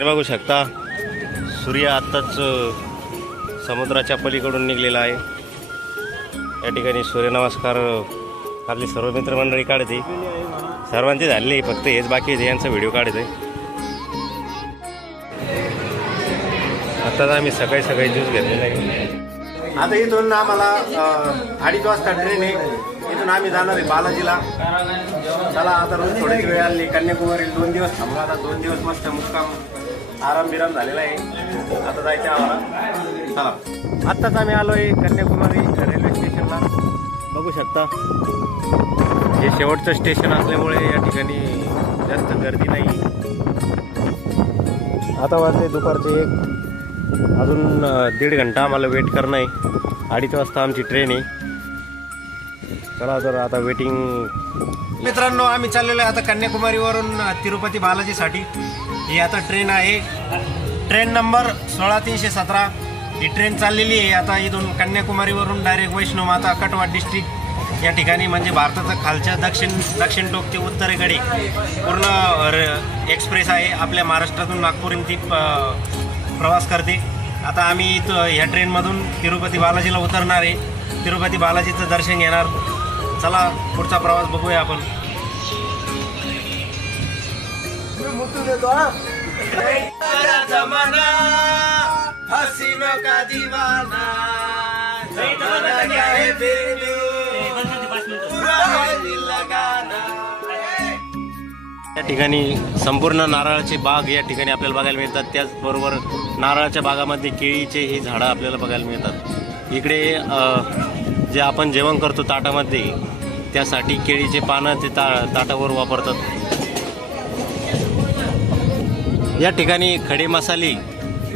Train बघू शकता. सूर्य आत्ताच समुद्राच्या पलीकडून निघलेला आहे. या ठिकाणी सूर्यनमस्कार आपली सर्व मित्रमंडळी काढते. सर्वांची झालेली, फक्त हेच बाकी आहे यांचा व्हिडिओ काढते. आत्ताच आम्ही सकाळी ज्यूस घेतलेला आहे. आता इथून आम्हाला 2:30 वाजता ट्रेन आहे. इथून आम्ही जाणार आहे बालाजीला. चला आता रोज थोडी वेळ आली. कन्याकुमारी 2 दिवस थांबला. आता 2 दिवस मस्त मुक्काम आराम झालेला आहे. आता जायचं आम्हाला. चला आत्ताच आम्ही आलो आहे कन्याकुमारी रेल्वे स्टेशनला. बघू शकता हे शेवटचं स्टेशन असल्यामुळे या ठिकाणी जास्त गर्दी नाही. आता वाजले दुपारचे 1. अजून 1.5 घंटा आम्हाला वेट करणं आहे. 2:30 वाजता आमची ट्रेन आहे. चला तर आता वेटिंग. मित्रांनो आम्ही चाललेलो आहे आता कन्याकुमारीवरून तिरुपती बालाजीसाठी. ही आता ट्रेन आहे, ट्रेन नंबर 16317. ही ट्रेन चाललेली आहे आता इथून कन्याकुमारीवरून डायरेक्ट वैष्णो माता कटवा डिस्ट्रिक्ट या ठिकाणी, म्हणजे भारताचं खालच्या दक्षिण टोक ते उत्तरेकडे पूर्ण एक्सप्रेस आहे. आपल्या महाराष्ट्रातून नागपूरपर्यंत ती प्रवास करते. आता आम्ही ह्या ट्रेनमधून तिरुपती बालाजीला उतरणार आहे. तिरुपती बालाजीचं दर्शन घेणार. चला पुढचा प्रवास बघूया आपण. या ठिकाणी संपूर्ण नारळाचे बाग या ठिकाणी आपल्याला बघायला मिळतात. त्याचबरोबर नारळाच्या बागामध्ये केळीचे ही झाडं आपल्याला बघायला मिळतात. इकडे जे आपण जेवण करतो ताटामध्ये, त्यासाठी केळीचे पानं ते ताटावर वापरतात. या ठिकाणी खडे मसाले,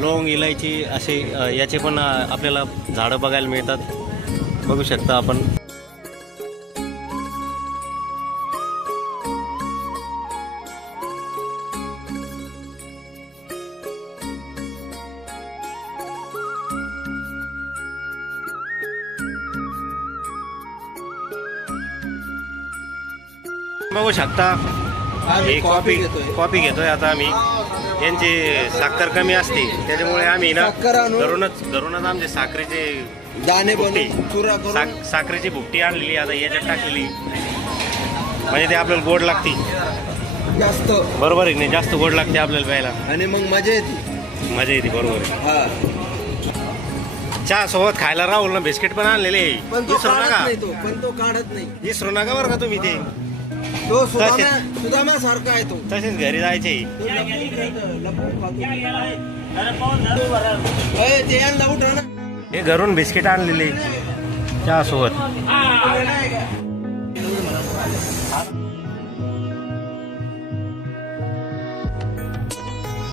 लवंग, इलायची असे याचे पण आपल्याला झाडं बघायला मिळतात. बघू शकता आपण. बघू शकता हे कॉफी घेतोय आता आम्ही. यांची साखर कमी असते त्याच्यामुळे आम्ही ना घरूनच आमचे साखरेचे दाणे साखरेची भुकटी आणलेली आता याच्यात टाकलेली, म्हणजे ते आपल्याला गोड लागते जास्त. बरोबर आहे नाही, जास्त गोड लागते आपल्याला प्यायला आणि मग मजा येते. बरोबर आहे. चहा सोबत खायला राहुल ना बिस्किट पण आणलेले. विसरू नका. पण तो काढत नाही. विसरू नका बरं का तुम्ही. ते तो सुदामा सारखा आहे तो. तसेच घरी जायचे. हे घरून बिस्किट आणलेले चहा सोबत.